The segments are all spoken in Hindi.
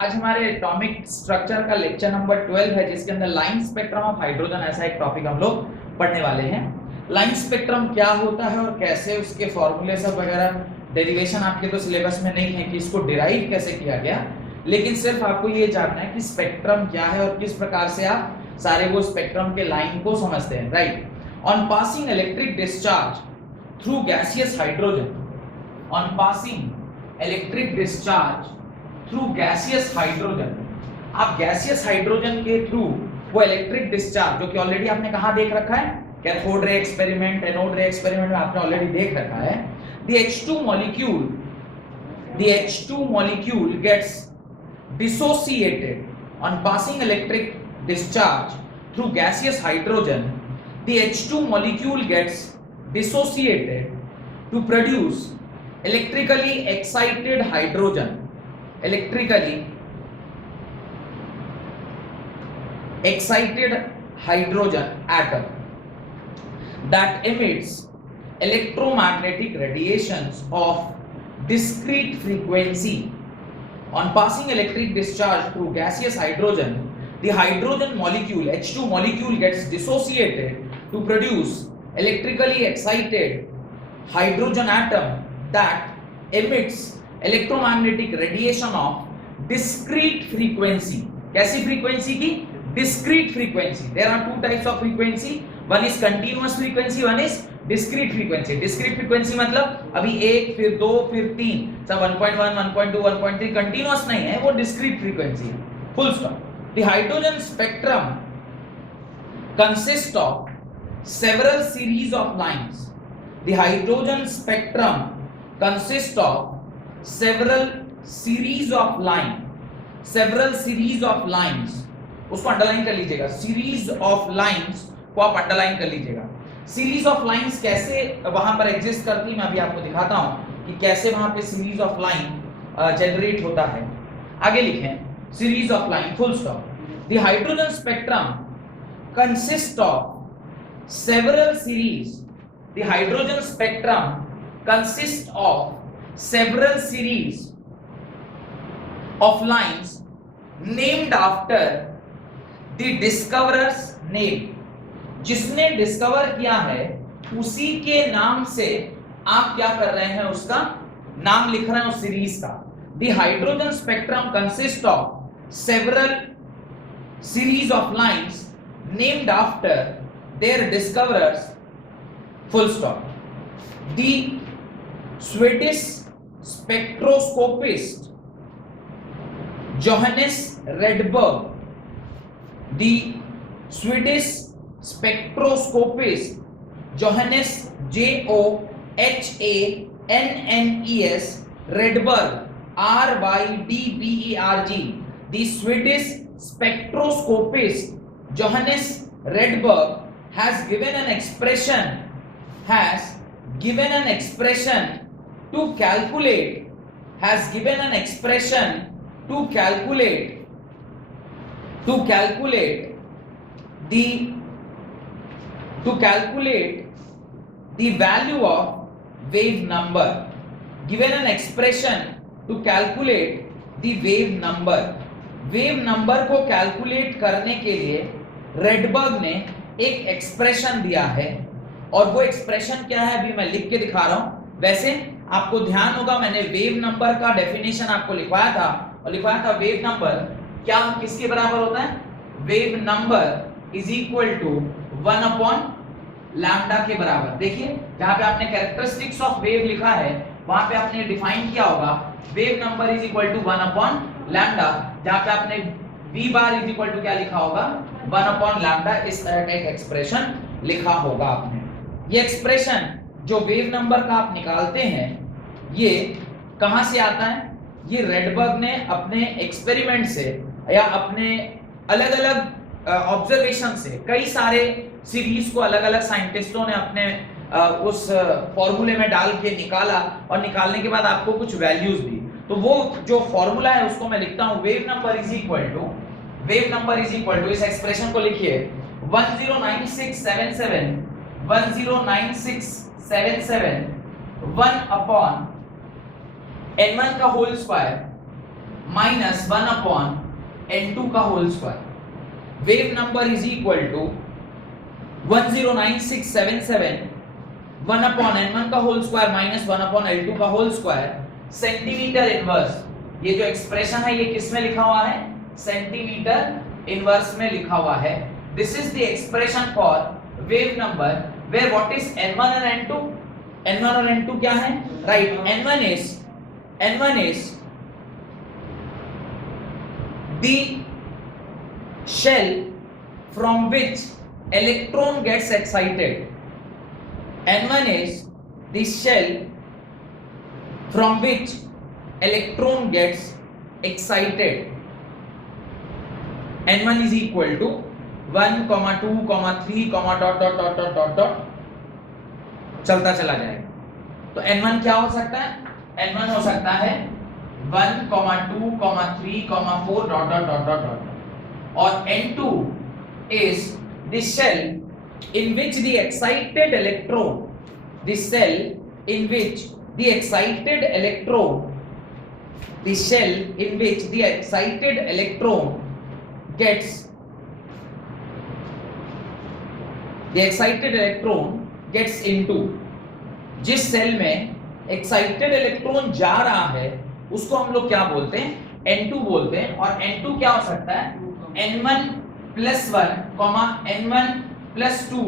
आज हमारे एटॉमिक स्ट्रक्चर का लेक्चर नंबर 12 है, जिसके अंदर लाइन स्पेक्ट्रम ऑफ हाइड्रोजन ऐसा एक टॉपिक हम लोग पढ़ने वाले हैं। लाइन स्पेक्ट्रम क्या होता है और कैसे उसके फॉर्मूले सब वगैरह डेरिवेशन आपके तो सिलेबस में नहीं है कि इसको डिराइव कैसे किया गया, लेकिन सिर्फ आपको ये जानना है कि स्पेक्ट्रम क्या है और किस प्रकार से आप सारे वो स्पेक्ट्रम के लाइन को समझते हैं। Right, on passing electric discharge through gaseous hydrogen, on passing electric discharge through gaseous hydrogen, आप गैसियस हाइड्रोजन के थ्रू वो इलेक्ट्रिक डिस्चार्ज, जो कि ऑलरेडी आपने कहां देख रखा है, कैथोड रे एक्सपेरिमेंट, एनोड रे एक्सपेरिमेंट में आपने ऑलरेडी देख रखा है। the H2 molecule gets dissociated on passing electric discharge through gaseous hydrogen. The H2 molecule gets dissociated to produce electrically excited hydrogen, electrically excited hydrogen atom that emits electromagnetic radiations of discrete frequency. On passing electric discharge through gaseous hydrogen, the hydrogen molecule H2 molecule gets dissociated to produce electrically excited hydrogen atom that emits electromagnetic radiation of discrete frequency. कैसी frequency की? Discrete frequency. There are two types of frequency. One is continuous frequency, one is discrete frequency. Discrete frequency मतलब अभी एक फिर दो फिर तीन, सब 1.1 1.2 1.3 कंटिन्यूअस नहीं है, वो discrete frequency है. Full stop. The hydrogen spectrum consists of several series of lines. The hydrogen spectrum consists of several series of line. Several series of lines. उसको अंडरलाइन कर लीजिएगा. Series of lines को आप अंडरलाइन कर लीजिएगा. सीरीज ऑफ लाइंस कैसे वहां पर एग्जिस्ट करती है, मैं अभी आपको दिखाता हूं कि कैसे वहां पे सीरीज ऑफ लाइन जनरेट होता है. आगे लिखें, series of line full stop. The hydrogen spectrum consist of several series. The hydrogen spectrum consist of several series of lines named after the discoverers name. जिसने डिस्कवर किया है उसी के नाम से आप क्या कर रहे हैं, उसका नाम लिख रहे हैं उस सीरीज का. The hydrogen spectrum consist of several series of lines named after their discoverers full stop. The Swedish स्पेक्ट्रोस्कोपिस्ट Johannes Rydberg, the Swedish spectroscopist Johannes Johannes Redberg Rydberg. The Swedish spectroscopist Johannes Redberg has given an expression to calculate the value of wave number. Given an expression to calculate the wave number. wave number को कैलकुलेट करने के लिए रेडबर्ग ने एक एक्सप्रेशन दिया है, और वो एक्सप्रेशन क्या है अभी मैं लिख के दिखा रहा हूं. वैसे आपको ध्यान होगा मैंने वेव नंबर का डेफिनेशन आपको लिखवाया था, और लिखवाया था वेव नंबर क्या किसके बराबर होता है. Wave number is equal to 1 upon lambda के बराबर. देखिए जहां पे आपने कैरेक्टरिस्टिक्स ऑफ वेव लिखा है वहां पे आपने डिफाइन किया होगा wave number is equal to 1 upon lambda, जहां पे आपने v bar is equal to क्या लिखा होगा, 1 अपॉन लैम्डा. इस तरह का एक एक्सप्रेशन लिखा होगा आपने. ये एक्सप्रेशन जो वेव नंबर का आप निकालते हैं ये कहां से आता है, ये रेडबर्ग ने अपने एक्सपेरिमेंट से या अपने अलग-अलग ऑब्जर्वेशन से कई सारे सीरीज को अलग-अलग साइंटिस्टों ने अपने उस फॉर्मूले में डाल के निकाला, और निकालने के बाद आपको कुछ वैल्यूज दी. तो वो जो फॉर्मूला है उसको मैं लिखता हूं wave number is equal to इस एक्सप्रेशन को लिखिए 109677 1 अपॉन n1 का whole square minus 1 upon n2 का whole square. Wave number is equal to 109677 1 upon n1 का whole square minus 1 upon l2 का होल स्क्वायर सेंटीमीटर इनवर्स. ये जो एक्सप्रेशन है ये किस में लिखा हुआ है? सेंटीमीटर इनवर्स में लिखा हुआ है. This is the expression for wave number where what is n1 और n2. n1 और n2 क्या है? Right, n1 is the shell from which electron gets excited. n1 is the shell from which electron gets excited. n1 is equal to 1, 2, 3, dot dot dot dot dot dot चलता चला जाएगा. तो n1 क्या हो सकता है? n1 हो सकता है 1, 2, 3, 4 dot dot dot dot dot. और n2 is the shell in which the excited electron, the cell in which the excited electron, the shell in which the excited electron gets, the excited electron gets into. जिस सेल में एक्साइटेड इलेक्ट्रॉन जा रहा है उसको हम लोग क्या बोलते हैं? n2 बोलते हैं. और n2 क्या हो सकता है? n1 plus 1, n1 plus 2,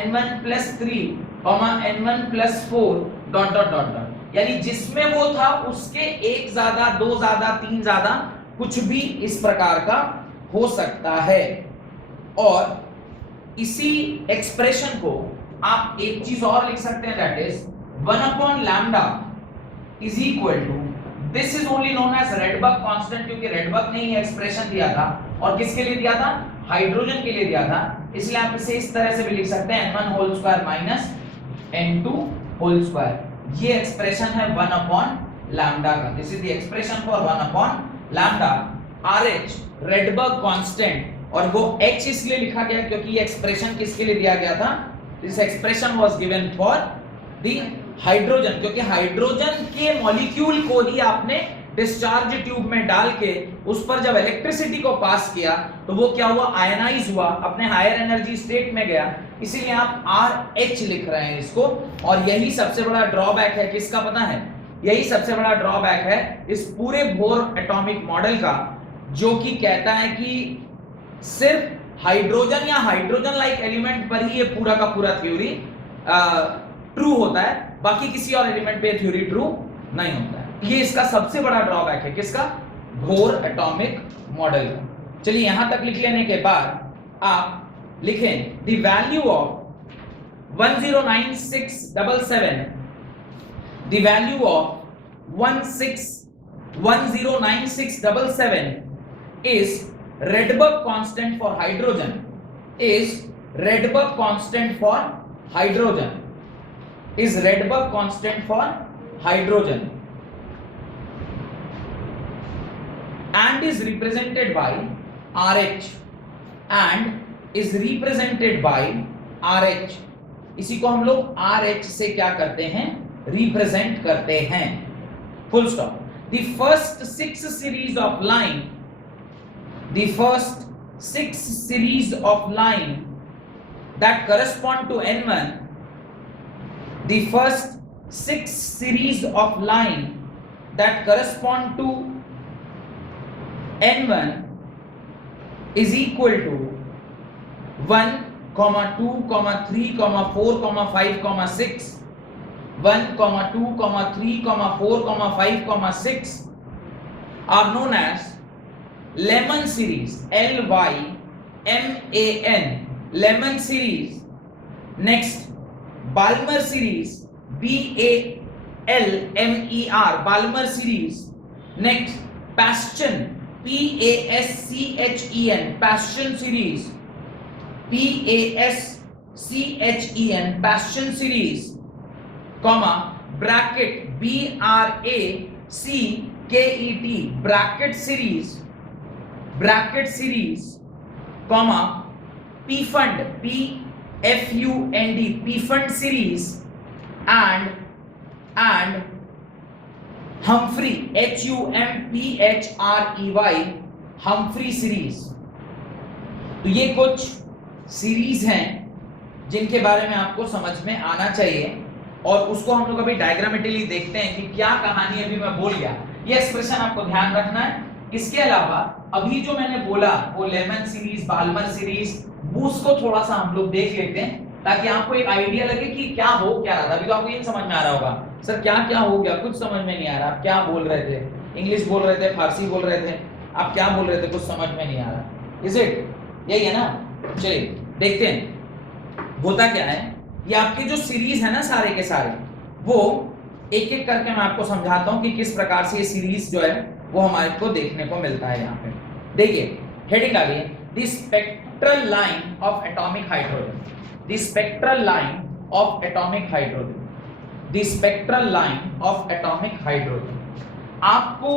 n1 plus 3, n1 plus 4 dot dot dot dot. यानी जिसमें वो था उसके एक ज्यादा, दो ज्यादा, तीन ज्यादा, कुछ भी इस प्रकार का हो सकता है. और इसी एक्सप्रेशन को आप एक चीज और लिख सकते हैं, that is 1 upon lambda is equal to, this is only known as Rydberg constant, क्योंकि रेडबर्ग ने ही एक्सप्रेशन दिया था. और किसके लिए दिया था? हाइड्रोजन के लिए दिया था. इसलिए आप इसे इस तरह से भी लिख सकते हैं n1 whole square minus n2 whole square. ये एक्सप्रेशन है 1 अपॉन लैम्डा का. This is the expression for 1 upon lambda. RH Rydberg constant, और वो h इसलिए लिखा गया क्योंकि ये एक्सप्रेशन किसके लिए दिया गया था? This expression was given for the hydrogen, क्योंकि हाइड्रोजन के मॉलिक्यूल को ही आपने डिस्चार्ज ट्यूब में डाल के उस पर जब इलेक्ट्रिसिटी को पास किया तो वो क्या हुआ? आयनाइज हुआ, अपने हायर एनर्जी स्टेट में गया. इसीलिए आप RH लिख रहे हैं इसको. और यही सबसे बड़ा ड्रॉबैक है किसका पता है? यही सबसे बड़ा ड्रॉबैक है इस पूरे बोर एटॉमिक मॉडल का, जो कि कहता है कि सिर्फ हाइड्रोजन या हाइड्रोजन लाइक एलिमेंट पर ही ये पूरा का पूरा थ्योरी ट्रू होता है, बाकी किसी और एलिमेंट पे थ्योरी ट्रू नहीं होता है. ये इसका सबसे बड़ा ड्रॉबैक है. किसका? बोर एटॉमिक मॉडल का. चलिए यहां तक लिख लेने के बाद आप लिखें the value of 109677, the value of 109677 is Rydberg constant for hydrogen, is Rydberg constant for hydrogen, is Rydberg constant for hydrogen, and is represented by RH, and is represented by RH. इसी को हम लोग RH से क्या करते हैं? रिप्रेजेंट करते हैं. Full stop. The first six series of line, the first six series of line that correspond to N1, the first six series of line that correspond to N1 is equal to 1, 2, 3, 4, 5, 6, 1, 2, 3, 4, 5, 6 are known as Lemon series. LYMAN, Lemon series. Next, Balmer series. BALMER, Balmer series. Next, Paschen, PASCHEN, Paschen series. PASCHEN, Paschen series. Comma, bracket, BRACKET, bracket series. Bracket series, comma, Pfund, PFUND, Pfund series, and Humphry, HUMPHREY, Humphry series. तो ये कुछ सीरीज हैं जिनके बारे में आपको समझ में आना चाहिए, और उसको हम लोग अभी डायग्रामेटिकली देखते हैं कि क्या कहानी अभी मैं बोल गया। ये एक्सप्रेशन आपको ध्यान रखना है। इसके अलावा अभी जो मैंने बोला वो लेमन सीरीज, बाल्मर सीरीज, बूस्ट को थोड़ा सा हम लोग देख लेते हैं ताकि आपको एक आइडिया लगे कि क्या हो क्या रहा था। अभी तो आपको ये समझ में आ रहा होगा सर क्या क्या हो गया, कुछ समझ में नहीं आ रहा, आप क्या बोल रहे थे, इंग्लिश बोल रहे थे, फारसी बोल रहे थे, आप क्या बोल रहे थे, कुछ समझ में नहीं आ रहा। Is it? यही है ना? चलिए देखते हैं होता क्या है। ये आपके जो सीरीज है ना सारे के सारे, वो एक एक करके मैं आपको समझाता हूं कि किस प्रकार से ये सीरीज जो है वो हमारे को देखने को मिलता है। यहाँ पे देखिए हेडिंग आ गई, the spectral line of atomic hydrogen, the spectral line of atomic hydrogen, the spectral line of atomic hydrogen. आपको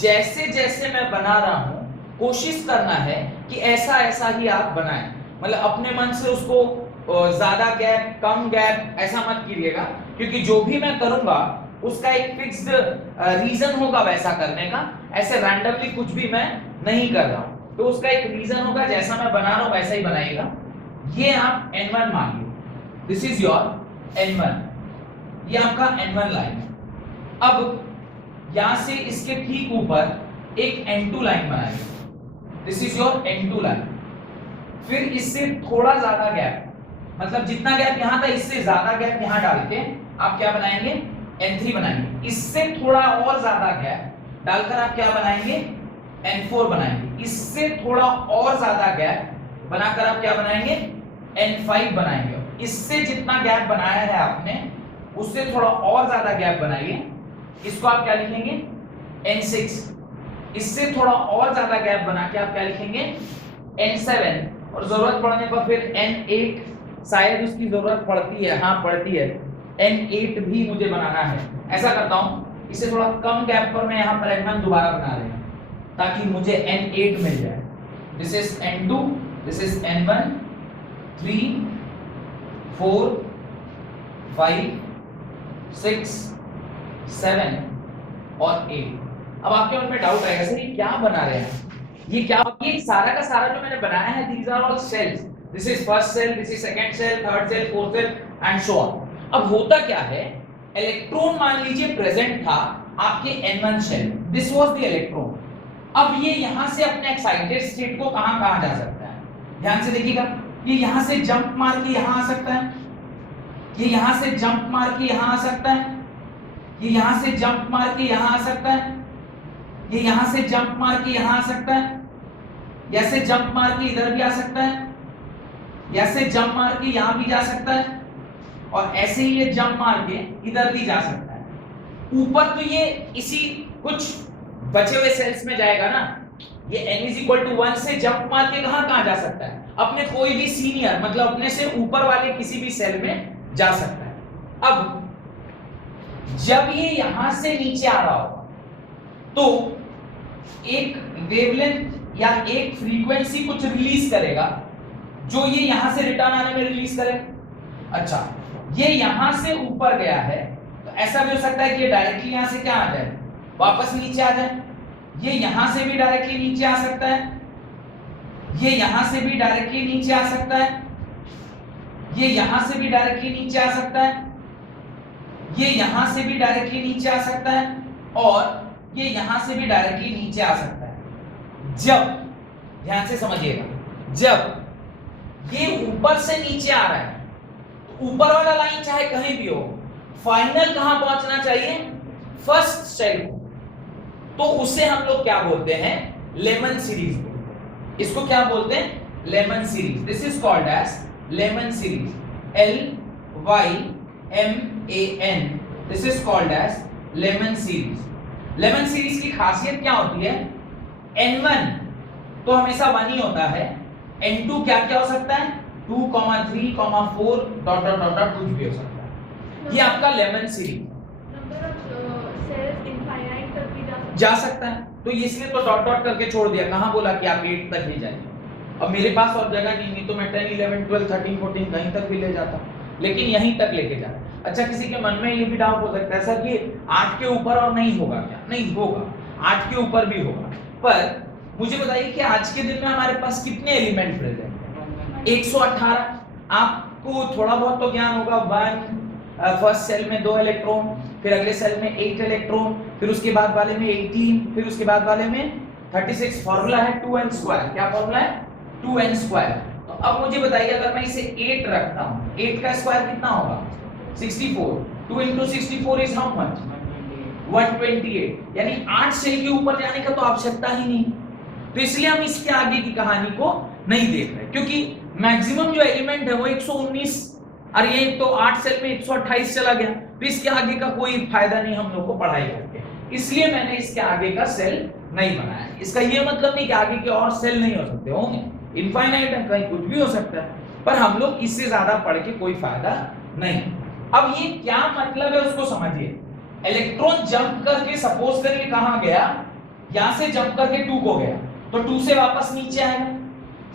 जैसे जैसे मैं बना रहा हूं कोशिश करना है कि ऐसा ऐसा ही आप बनाएं, मतलब अपने मन से उसको ज्यादा गैप कम गैप ऐसा मत कीजिएगा, क्योंकि जो भी मैं करूंगा उसका एक फिक्स्ड रीजन होगा वैसा करने का। ऐसे रैंडमली कुछ भी मैं नहीं कर रहा हूं, तो उसका एक रीजन होगा, जैसा मैं बना रहा हूं वैसा ही बनाइएगा। ये आप N1 मानिए, दिस इज योर N1, ये आपका N1 लाइन है। अब यहां से इसके ठीक ऊपर एक N2 लाइन बनाइए, this is your N2 line. फिर इससे थोड़ा ज्यादा गैप, मतलब जितना गैप यहां था इससे ज्यादा गैप यहां डाल के आप क्या बनाएंगे, N3 बनाएंगे। इससे थोड़ा और ज्यादा गैप डालकर आप क्या बनाएंगे, N4 बनाएंगे। इससे थोड़ा और ज्यादा गैप बनाकर आप क्या बनाएंगे, N5 बनाएंगे। इससे जितना गैप बनाया है आपने उससे थोड़ा और ज्यादा गैप बनाइए, इसको आप क्या लिखेंगे, N6। इससे थोड़ा और ज्यादा गैप बना के आप क्या लिखेंगे, N7, और जरूरत पड़ने पर फिर N8, शायद उसकी जरूरत पड़ती है, हाँ पड़ती है, N8 भी मुझे बनाना है। ऐसा करता हूं, इससे थोड़ा कम गैप पर मैं यहां पर N1 दोबारा बना रहा हूं ताकि मुझे N8 मिल जाए। This is N2, this is N1, 3 4 5 6 7 और 8। अब आपके मन में डाउट आएगा सर ये क्या बना रहे हैं, ये क्या, ये सारा का सारा जो मैंने बनाया है these are all cells, this is first cell, this is second cell, third cell, fourth cell and so on। अब होता क्या है, इलेक्ट्रॉन मान लीजिए प्रेजेंट था आपके N1 shell, this was the electron. अब ये यहां से अपने एक्साइटेड स्टेट को कहां कहां जा सकता है, ध्यान से देखिएगा, ये यहां से जंप मार के यहां आ सकता है, ये यहां से जंप मार के यहां आ सकता है, ये यहां से जंप मार के यहां आ सकता है, ये यहां से जंप मार के यहां आ सकता है, ऐसे जंप मार के इधर भी आ सकता है, ऐसे जंप मार के यहां भी जा सकता है, और ऐसे ही ये जंप मार के इधर भी जा सकता है। ऊपर तो ये इसी कुछ बचे हुए सेल्स में जाएगा ना, ये n=1 से जंप मार के कहां कहां जा सकता है, अपने कोई भी सीनियर मतलब अपने से ऊपर वाले किसी भी सेल में जा सकता है। अब जब ये यहां से नीचे आ रहा होगा तो एक वेवलेंथ या एक फ्रीक्वेंसी कुछ रिलीज करेगा जो ये यहां से रिटर्न आने में रिलीज करेगा। अच्छा, ये यहां से ऊपर गया है तो ऐसा भी हो सकता है कि ये डायरेक्टली यहां से क्या आ जाए, वापस नीचे आ जाए। ये यहां से भी डायरेक्टली नीचे आ सकता है, ये यहां से भी डायरेक्टली नीचे आ सकता है, ये यहां से भी डायरेक्टली नीचे आ सकता है, ये यहां से भी डायरेक्टली नीचे आ सकता है, और ये यहां से भी डायरेक्टली नीचे आ सकता है। जब, ध्यान से समझिएगा, जब ये ऊपर से नीचे आ रहा है तो ऊपर वाला लाइन चाहे कहीं भी हो, फाइनल कहां पहुंचना चाहिए, फर्स्ट सेल को। तो उसे हम लोग क्या बोलते हैं, लेमन सीरीज। इसको क्या बोलते हैं, Lyman series. This is called as Lyman series, LYMAN। This is called as Lyman series. Lyman series की खासियत क्या होती है, N1 तो हमेशा 1 ही होता है, N2 क्या क्या हो सकता है, 2, 3, 4 डॉट डॉट डॉट डॉट कुछ भी हो सकता है। ये आपका Lyman series number of cells infinite तक भी जा सकता है, तो इसलिए तो डॉट डॉट करके छोड़ दिया, कहां बोला कि आप 8 तक ही जाइए। अब मेरे पास और जगह नहीं तो मैं 10, 11, 12, 13, 14 कहीं तक भी ले जाता, लेकिन यहीं तक लेके जा। अच्छा, किसी के मन में ये भी डाउट हो सकता है सर कि 8 के ऊपर और नहीं होगा क्या? नहीं होगा, 8 के ऊपर भी होगा। पर मुझे बताइए कि आज के दिन में हमारे पास कितने एलिमेंट प्रेजेंट हैं? 118। आपको थोड़ा बहुत तो ज्ञान होगा, 1 फर्स्ट सेल में 2 इलेक्ट्रॉन, फिर अगले सेल में 8 इलेक्ट्रॉन, फिर उसके बाद वाले में 18, फिर उसके बाद वाले में 36। फार्मूला है 2n²। क्या फार्मूला है? 2n²। तो अब मुझे बताइए, अगर मैं इसे 8 रखता हूं, 8 का स्क्वायर कितना होगा? 64। 2 into 64 इज हाउ मच? 128। यानी 8 सेल के ऊपर जाने का तो आवश्यकता ही नहीं। तो इसलिए हम इसके आगे की कहानी को नहीं देख रहे, क्योंकि मैक्सिमम जो एलिमेंट है वो 119, और ये तो 8 सेल में 128 चला गया, तो इसके आगे का कोई फायदा नहीं हम लोग को पढ़ाई करके। इसलिए मैंने इसके आगे का सेल नहीं बनाया। इसका ये मतलब नहीं कि आगे के और सेल नहीं हो सकते, होंगे, इनफाइनाइट है, कहीं कुछ भी हो सकता है, पर हम लोग इससे ज्यादा पढ़ के कोई फायदा नहीं। अब ये क्या मतलब है उसको समझिए। इलेक्ट्रॉन जंप करके सपोज करिए कहां गया, यहां से जंप करके 2 को गया, तो 2 से वापस नीचे आएगा।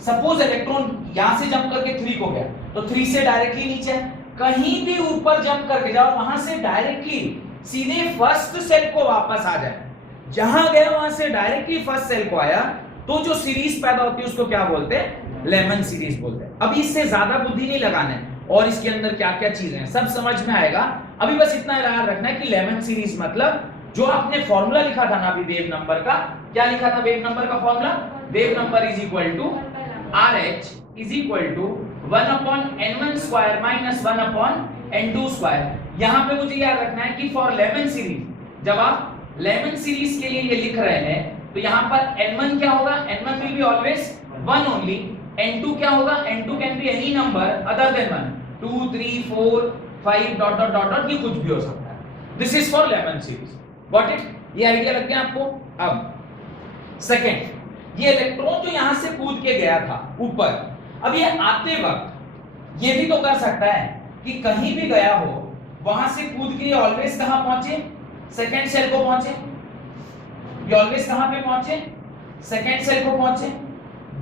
सपोज इलेक्ट्रॉन यहां से जंप करके 3 को गया, तो 3 से डायरेक्टली नीचे है। कहीं भी ऊपर जंप करके जाओ, वहां से डायरेक्टली सीधे फर्स्ट सेल को वापस आ जाए। जहां गया वहां से डायरेक्टली फर्स्ट सेल को आया, तो जो सीरीज पैदा होती है उसको क्या बोलते हैं? लेमन सीरीज बोलते हैं। अभी इससे ज्यादा बुद्धि नहीं लगाना है, और इसके अंदर क्या क्या चीजें हैं सब समझ में आएगा। अभी बस इतना याद रखना है कि लेमन सीरीज मतलब जो आपने फॉर्मूला लिखा था ना अभी वेव नंबर का, क्या लिखा था वेव नंबर का formula? Wave number is equal to RH is equal to 1/n1² minus 1/n2²। यहां पे मुझे याद रखना है कि फॉर लेमन सीरीज, जब आप लेमन सीरीज के लिए ये लिख रहे हैं, तो यहां पर n1 क्या होगा? n1 will be always 1 only. n2 क्या होगा? n2 can be any number other than 1, 2 3 4 5 dot dot dot dot, ये कुछ भी हो सकता है। This is for Lyman series. Got it? ये आइडिया लग गया आपको? अब सेकंड, ये इलेक्ट्रॉन जो यहां से कूद के गया था ऊपर, अब ये आते वक्त ये भी तो कर सकता है कि कहीं भी गया हो, वहां से कूद के ऑलवेज कहां पहुंचे? सेकंड सेल को पहुंचे। ये ऑलवेज कहां पे पहुंचे? सेकंड सेल को पहुंचे।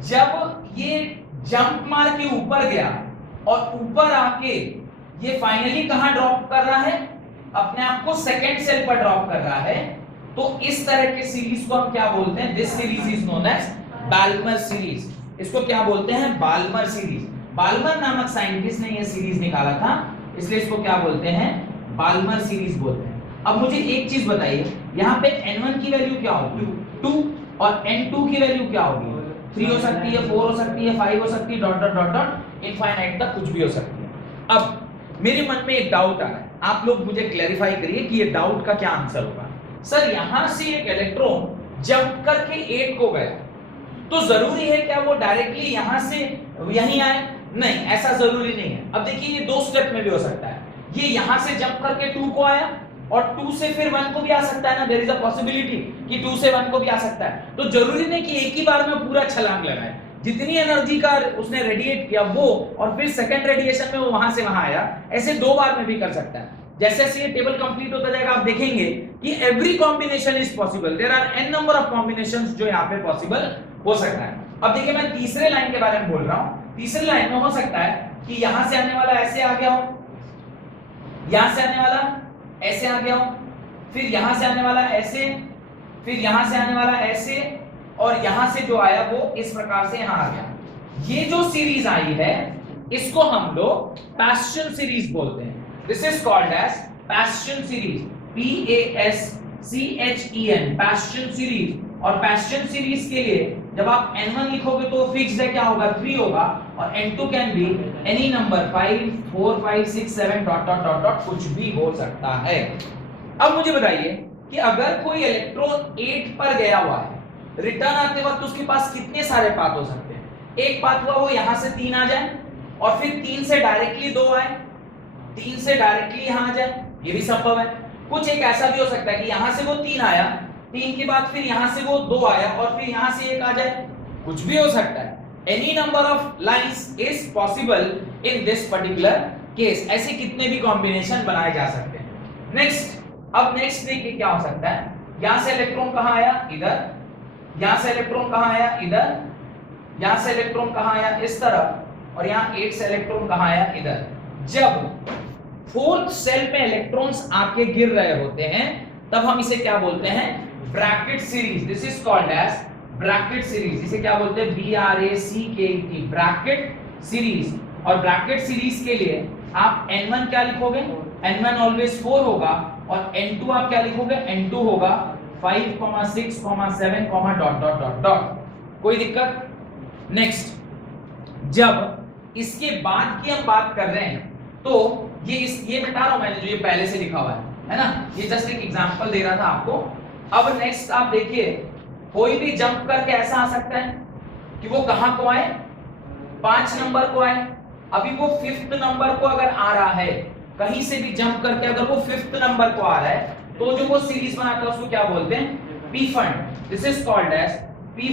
जब ये जंप मार के ऊपर गया और ऊपर आके ये फाइनली कहां ड्रॉप कर रहा है? अपने आप को सेकंड सेल पर ड्रॉप कर रहा है। तो इस तरह के सीरीज को हम क्या बोलते हैं? This series is known as Balmer series. इसको क्या बोलते हैं? Balmer series. बाल्मर नामक साइंटिस्ट ने ये सीरीज निकाला था, इसलिए इसको क्या बोलते हैं? बाल्मर सीरीज बोलते हैं। अब मुझे एक चीज बताइए, यहाँ पे n1 की वैल्यू क्या होगी? 2, और n2 की वैल्यू क्या होगी? 3 हो सकती है, 4 हो सकती है, 5 हो सकती है, dot dot dot dot infinite तक कुछ भी हो सकती है। अब मेरे मन में एक डाउट आ रहा है, आप लोग मुझे क्लैरिफाई करिए कि ये डाउट का क्या आंसर होगा। सर यहां से एक इलेक्ट्रॉन जंप करके 8 को गया, तो जरूरी है क्या वो डायरेक्टली यहां से यहीं आए? नहीं, ऐसा जरूरी नहीं है। अब देखिए ये 2 स्टेप में भी हो सकता है। ये यहां से जंप करके 2 को आया, और 2 से फिर 1 को भी आ सकता है ना, देयर इज अ पॉसिबिलिटी कि 2 से 1 को भी आ सकता है। तो जरूरी नहीं कि एक ही बार में पूरा छलांग लगाए। जितनी एनर्जी का उसने रेडिएट किया वो, और फिर सेकंड रेडिएशन में वो वहां से वहां आया, ऐसे 2 बार में भी कर सकता है। जैसे जैसे ये टेबल कंप्लीट होता जाएगा आप देखेंगे कि every combination is possible. There are n number of combinations जो यहाँ पे पॉसिबल हो सकता है। अब देखिए मैं तीसरे लाइन के बारे में बोल रहा हूँ। तीसरे लाइन में हो सकता है कि यहां से आने वाला ऐसे आ गया हो, यहां से आने वाला ऐसे आ गया हो, फिर यहां से आने वाला ऐसे, फिर यहां से आने वाला ऐसे, और यहां से जो आया वो इस प्रकार से यहां आ गया। ये जो सीरीज आई है इसको हम लोग पैस्चन सीरीज बोलते हैं। This is called as Paschen series, PASCHEN, Paschen series. और पैस्चन सीरीज के लिए जब आप n1 लिखोगे तो फिक्स्ड है, क्या होगा? 3 होगा, और n2 can be any number 5 4 5 6 7 dot dot dot dot, कुछ भी हो सकता है। अब मुझे बताइए कि अगर कोई इलेक्ट्रॉन 8 पर गया हुआ है, रिटर्न आते वक्त उसके पास कितने सारे पाथ हो सकते हैं? एक पाथ हुआ वो यहां से 3 आ जाए, और फिर 3 से डायरेक्टली 2 आए, 3 से डायरेक्टली यहां आ जाए, ये भी संभव है। कुछ एक ऐसा भी हो सकता है कि यहां से वो 3 आया, 3 के बाद फिर यहां से वो 2 आया, और फिर यहां से 1 आ जाए, कुछ भी हो सकता है। Any number of lines is possible in this particular case. ऐसे कितने भी कॉम्बिनेशन बनाए जा सकते हैं। नेक्स्ट, अब नेक्स्ट देखिए क्या हो सकता है। यहां से इलेक्ट्रॉन कहां आया? इधर। यहां से इलेक्ट्रॉन कहां आया? इधर। यहां से इलेक्ट्रॉन कहां आया? इस तरफ। और यहां 8 से इलेक्ट्रॉन कहां आया? इधर। जब फोर्थ सेल में इलेक्ट्रॉन्स आके गिर रहे होते हैं, तब हम इसे क्या बोलते हैं, Brackett series. This is called age Brackett series. इसे क्या बोलते हैं, BRACKET, ब्रैकेट सीरीज। और ब्रैकेट सीरीज के लिए आप N1 क्या लिखोगे, N1 ऑलवेज 4 होगा, और N2 आप क्या लिखोगे, N2 होगा 5, 6, 7 डॉट डॉट डॉट डॉट। कोई दिक्कत? नेक्स्ट, जब इसके बाद की हम बात कर रहे हैं तो ये बता रहा हूं मैंने, जो ये पहले से लिखा हुआ है ना, ये जस्ट एक एग्जांपल दे रहा था आपको। अब नेक्स्ट आप देखिए, कोई भी जंप करके ऐसा आ सकता है कि वो कहां को आए, 5 नंबर को आए। अभी वो 5th नंबर को अगर आ रहा है, कहीं से भी जंप करके अगर वो 5th नंबर को आ रहा है, तो जो वो सीरीज बनाता है उसको क्या बोलते हैं, Pfund. This is called as P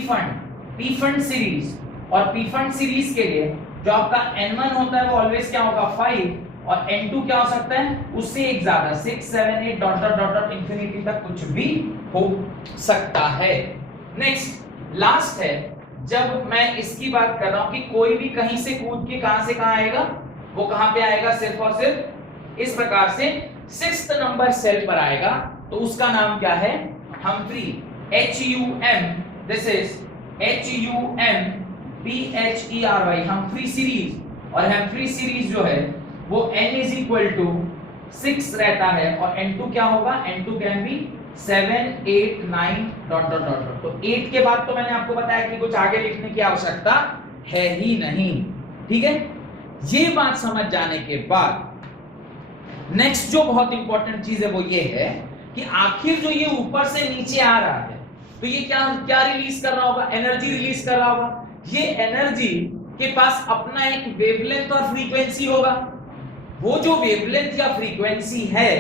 fund series. और पी फंड सीरीज के लिए जो आपका N1 होता है वो ऑलवेज क्या होगा, 5, और N2 क्या हो सकता है, उससे एक ज्यादा 6, 7, 8 dot dot dot dot infinity तक कुछ भी हो सकता है। नेक्स्ट लास्ट है, जब मैं इसकी बात कर रहा हूं कि कोई भी कहीं से कूद के कहां से कहां आएगा, वो कहां पे आएगा, सिर्फ और सिर्फ इस प्रकार से 6th नंबर सेल पर आएगा, तो उसका नाम क्या है, Humphry, HUM। This is HUMPHERY, Humphry series. और हम्फ्री सीरीज जो है वो N इज इक्वल टू 6 रहता है, और N2 क्या होगा, N2 can be 7, 8, 9 dot dot dot. तो 8 के बाद तो मैंने आपको बताया कि कुछ आगे लिखने की आवश्यकता है ही नहीं, ठीक है। ये बात समझ जाने के बाद नेक्स्ट जो बहुत इंपॉर्टेंट चीज है वो ये है कि आखिर जो ये ऊपर से नीचे आ रहा है, तो ये क्या रिलीज कर रहा होगा, एनर्जी रिलीज कर रहा होगा। ये एनर्जी के पास अपना एक वेवलेंथ और फ्रीक्वेंसी होगा। वो जो वेवलेंथ या फ्रीक्वेंसी है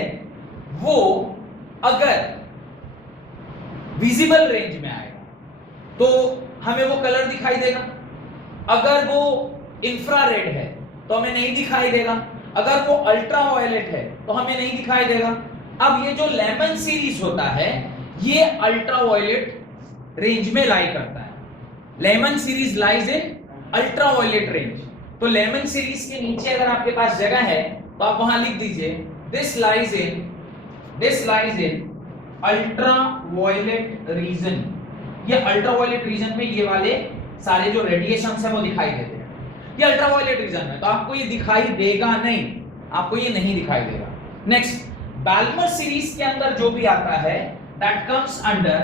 वो अगर विजिबल रेंज में आएगा तो हमें वो कलर दिखाई देगा, अगर वो इंफ्रारेड है तो हमें नहीं दिखाई देगा, अगर वो अल्ट्रा वायलेट है तो हमें नहीं दिखाई देगा। अब ये जो लेमन सीरीज होता है ये अल्ट्रा वायलेट रेंज में लाई करता है। Lyman series lies in ultra violet range. तो लेमन सीरीज के नीचे अगर आपके पास जगह है तो आप वहां लिख दीजिए this lies in ultra violet region. ये अल्ट्रा वायलेट रीजन में ये वाले सारे जो रेडिएशंस है वो दिखाई देते हैं। ये अल्ट्रा वायलेट रीजन है तो आपको ये दिखाई देगा नहीं, आपको ये नहीं दिखाई देगा। नेक्स्ट, बाल्मर सीरीज के अंदर जो भी आता है that comes under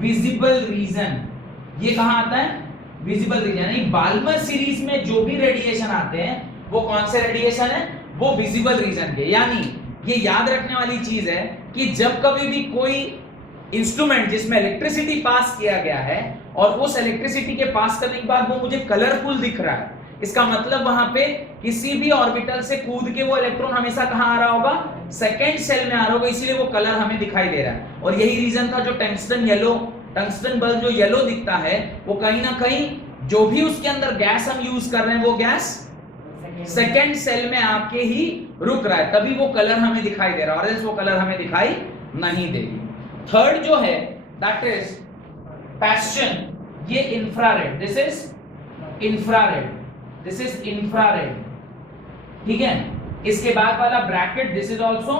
visible region. ये कहां आता है, विजिबल रीजन। यानी बाल्मर सीरीज में जो भी रेडिएशन आते हैं वो कौन से रेडिएशन है, वो विजिबल रीजन के। यानी ये याद रखने वाली चीज है कि जब कभी भी कोई इंस्ट्रूमेंट जिसमें इलेक्ट्रिसिटी पास किया गया है और उस इलेक्ट्रिसिटी के पास करने के बाद वो मुझे कलरफुल दिख रहा है, इसका मतलब वहां पे किसी भी ऑर्बिटल से कूद के वो इलेक्ट्रॉन हमेशा कहां आ रहा होगा, सेकंड सेल में आ रहा होगा, इसीलिए वो कलर हमें दिखाई दे रहा है। और यही रीजन था जो टंगस्टन बल्ब जो येलो दिखता है वो कहीं ना कहीं जो भी उसके अंदर गैस हम यूज कर रहे हैं वो गैस सेकंड सेल में आके ही रुक रहा है, तभी वो कलर हमें दिखाई दे रहा है, और वो कलर हमें दिखाई नहीं देगी। थर्ड जो है दैट इज पैशन। ये इंफ्रारेड, दिस इज इंफ्रारेड, ठीक है। इसके बाद वाला bracket this is also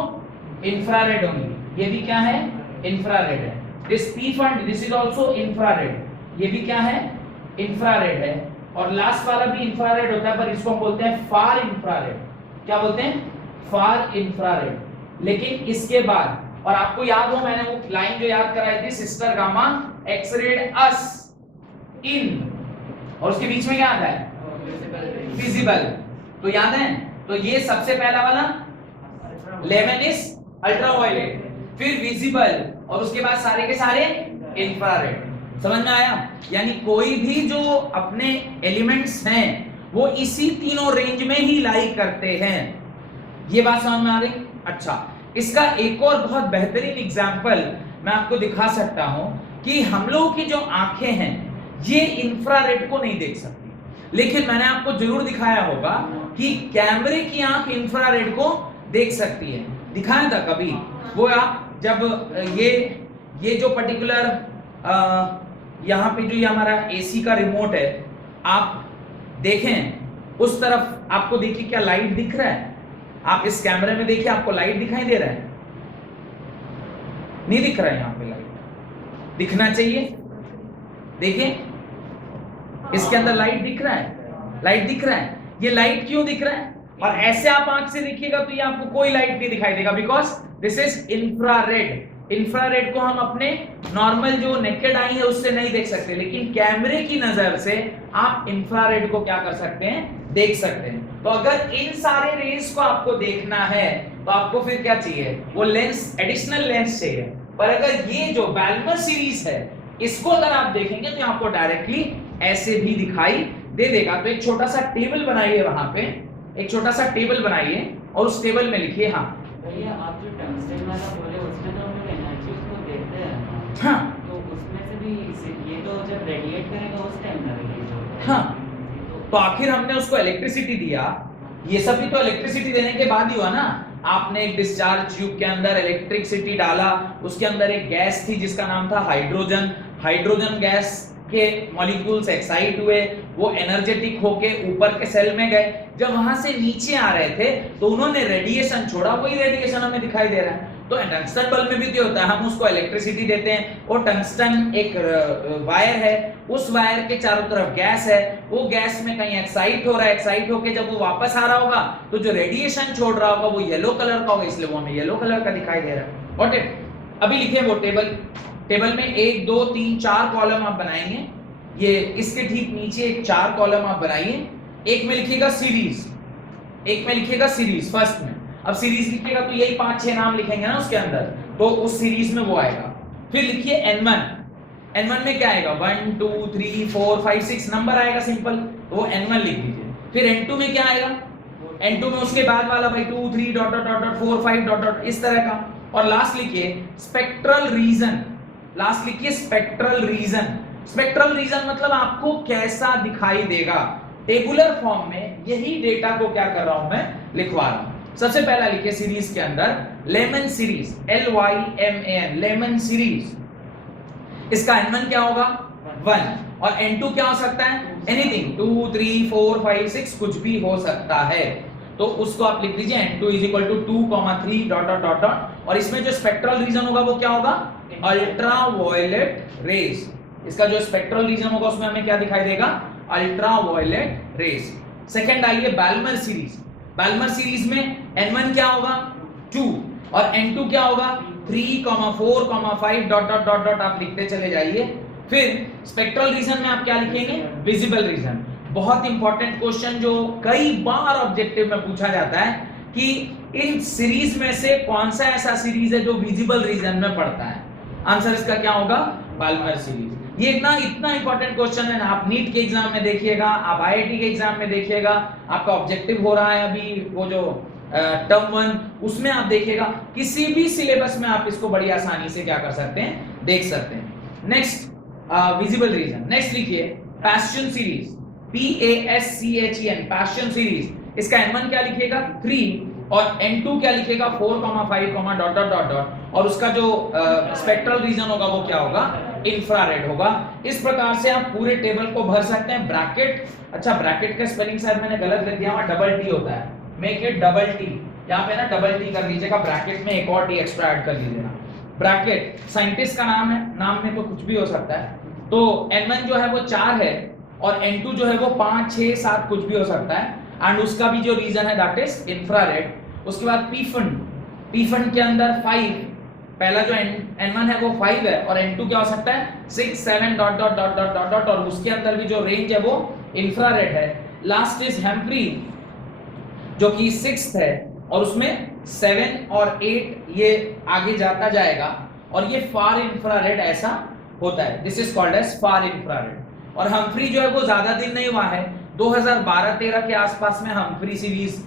infrared only, ये भी क्या है, इंफ्रारेड है। This P fund this is also infrared, ये भी क्या है, इंफ्रारेड है। और लास्ट वाला भी इंफ्रारेड होता है पर इसको हम बोलते हैं फार इंफ्रारेड। क्या बोलते हैं, फार इंफ्रारेड। लेकिन इसके बाद, और आपको याद हो मैंने वो लाइन जो याद कराई थी, सिस्टर गामा एक्स-रेड अस इन, और उसके बीच में क्या आता है, विजिबल। तो याद है, तो ये सबसे पहला वाला लेमनिस अल्ट्रावायलेट, फिर विजिबल, और उसके बाद सारे के सारे इंफ्रारेड। समझ में आया? यानी कोई भी जो अपने एलिमेंट्स हैं वो इसी तीनों रेंज में ही लाई करते हैं। ये बात समझ में आ गई? अच्छा, इसका एक और बहुत बेहतरीन एग्जांपल मैं आपको दिखा सकता हूं कि हम लोगों की जो आंखें हैं ये इंफ्रारेड को नहीं देख सकती, लेकिन मैंने आपको जरूर दिखाया होगा कि कैमरे की आंख इंफ्रारेड को देख सकती है। दिखाया था कभी वो? आप जब ये जो पर्टिकुलर यहाँ पे जो ये हमारा एसी का रिमोट है, आप देखें उस तरफ, आपको देखिए क्या लाइट दिख रहा है, आप इस कैमरे में देखिए, आपको लाइट दिखाई दे रहा है? नहीं दिख रहा है यहाँ पे लाइट, दिखना चाहिए। देखिए इसके अंदर लाइट दिख रहा है, लाइट दिख रहा है। ये लाइट क्यों दिख रहा है? और ऐसे आप आंख से देखिएगा तो ये आपको कोई लाइट नहीं दिखाई देगा, because this is infrared. Infrared को हम अपने नॉर्मल जो नेकेड आई है उससे नहीं देख सकते, लेकिन कैमरे की नजर से आप इंफ्रारेड को क्या कर सकते हैं, देख सकते हैं। तो अगर इन सारे रेज को आपको देखना है तो आपको फिर क्या चाहिए, वो लेंस, एडिशनल लेंस चाहिए। पर अगर ये जो बाल्मर सीरीज है इसको अगर आप देखेंगे तो आपको डायरेक्टली ऐसे भी दिखाई दे देगा। तो एक छोटा सा टेबल बनाइए, वहां पे एक छोटा सा टेबल बनाइए और उस टेबल में लिखिए, हाँ भैया आप जो टंगस्टन वाला बोले उसमें तो हम लोग एनर्जी उसको देते हैं ना, हाँ तो उसमें से भी ये तो जब रेडिएट करेगा उस टाइम ना रिलीज होगा। हाँ, तो आखिर हमने उसको इलेक्ट्रिसिटी दिया, ये सब भी तो इलेक्ट्रिसिटी देने के बाद ही हुआ ना। आपने एक डिस्चार्ज ट्यूब के अंदर इलेक्ट्रिसिटी डाला, उसके अंदर एक गैस थी जिसका नाम था हाइड्रोजन। हाइड्रोजन गैस के मॉलिक्यूल्स एक्साइट हुए, वो एनर्जेटिक होके ऊपर के सेल में गए। जब वहां से नीचे आ रहे थे तो उन्होंने रेडिएशन छोड़ा, वही रेडिएशन हमें दिखाई दे रहा है। तो टंगस्टन बल्ब में भी क्या होता है, हम उसको इलेक्ट्रिसिटी देते हैं। वो टंगस्टन एक वायर है, उस वायर के चारों तरफ गैस है, वो गैस में कहीं एक्साइट हो रहा है, एक्साइट होके जब वो वापस आ रहा होगा तो जो रेडिएशन छोड़ रहा होगा वो येलो कलर का होगा, इसलिए वो हमें येलो कलर का दिखाई दे रहा है। Got it? अभी लिखे वो टेबल में 1 2 3 4 कॉलम आप बनाएंगे। ये इसके ठीक नीचे एक 4 कॉलम आप बनाइए। एक में लिखिएगा सीरीज, एक में लिखिएगा सीरीज फर्स्ट में। अब सीरीज लिखिएगा तो यही 5-6 नाम लिखेंगे ना उसके अंदर, तो उस सीरीज में वो आएगा। फिर लिखिए N1, N1 में क्या आएगा, 1 2 3 4 5 6 नंबर आएगा सिंपल, तो वो N1 लिख दीजिए। फिर N2 में क्या आएगा, N2 में उसके बाद वाला भाई 2 3 dot dot dot 4 5 dot dot इस तरह का। और लास्ट लिखिए स्पेक्ट्रल रीजन, लास्ट लिखिए स्पेक्ट्रल रीजन। स्पेक्ट्रल रीजन मतलब आपको कैसा दिखाई देगा। टेबुलर फॉर्म में यही डेटा को क्या कर रहा हूं मैं, लिखवा रहा हूं। सबसे पहला लिखिए सीरीज के अंदर lemon series, LYMAN, Lyman series. इसका N1 क्या होगा, 1, और N2 क्या हो सकता है, एनीथिंग, 2 3 4 5 6 कुछ भी हो सकता है। तो उसको आप लिख दीजिए N2 = 2, 3 dot dot dot dot. और इसमें जो स्पेक्ट्रल रीजन होगा वो क्या होगा, अल्ट्रावायलेट रेज। इसका जो स्पेक्ट्रल रीजन होगा उसमें हमें क्या दिखाई देगा, अल्ट्रावायलेट रेज। सेकंड आइए बाल्मर सीरीज। बाल्मर सीरीज में N1 क्या होगा, 2, और N2 क्या होगा, 3, 4, 5 डॉट डॉट डॉट डॉट आप लिखते चले जाइए। फिर स्पेक्ट्रल रीजन में आप क्या लिखेंगे, विजिबल रीजन। बहुत इंपॉर्टेंट क्वेश्चन जो कई बार ऑब्जेक्टिव में पूछा जाता है कि इन सीरीज में से कौन सा ऐसा सीरीज है जो विजिबल रीजन में पड़ता है। आंसर इसका क्या होगा, बाल्मर सीरीज। ये इतना इंपॉर्टेंट क्वेश्चन है ना, आप नीट के एग्जाम में देखिएगा, आप IIT के एग्जाम में देखिएगा, आपका ऑब्जेक्टिव हो रहा है अभी वो जो टर्म 1, उसमें आप देखिएगा, किसी भी सिलेबस में आप इसको बड़ी आसानी से क्या कर सकते हैं, देख सकते हैं। Next visible region. नेक्स्ट लिखिए Paschen series, PASCHEN, Paschen series. इसका N1 क्या लिखिएगा, 3, और N2 क्या लिखिएगा, 4, 5 डॉट डॉट डॉट डॉट। और उसका जो स्पेक्ट्रल रीजन होगा वो क्या होगा, इंफ्रारेड होगा। इस प्रकार से आप पूरे टेबल को भर सकते हैं। ब्रैकेट, अच्छा ब्रैकेट का स्पेलिंग शायद मैंने गलत लिख दिया, वहां डबल टी होता है, मेक इट डबल टी। यहाँ पे ना डबल टी कर लीजिएगा, ब्रैकेट में एक और टी एक्स्ट्रा ऐड कर लीजिएगा। ब्रैकेट साइंटिस्ट का नाम है, नाम में तो कुछ भी हो सकता है। तो N1 जो है वो 4 है और N2 जो है वो 5 6 7 कुछ भी हो सकता है। एंड उसका भी जो रीजन है दैट इज इंफ्रारेड। उसके बाद पीफन के अंदर 5, पहला जो N1 है वो 5 है, और N2 क्या हो सकता है, 6 7 dot dot dot dot dot dot, और उसके अंदर भी जो रेंज है वो इंफ्रारेड है। लास्ट इज हेम्फ्री जो कि 6th है, और उसमें 7 और 8 ये आगे जाता जाएगा, और ये फार इंफ्रारेड ऐसा होता है। This is called as far infrared. और हम्फ्री जो है वो ज्यादा दिन नहीं हुआ है, 2012-13 के आसपास में हम्फ्री सीरीज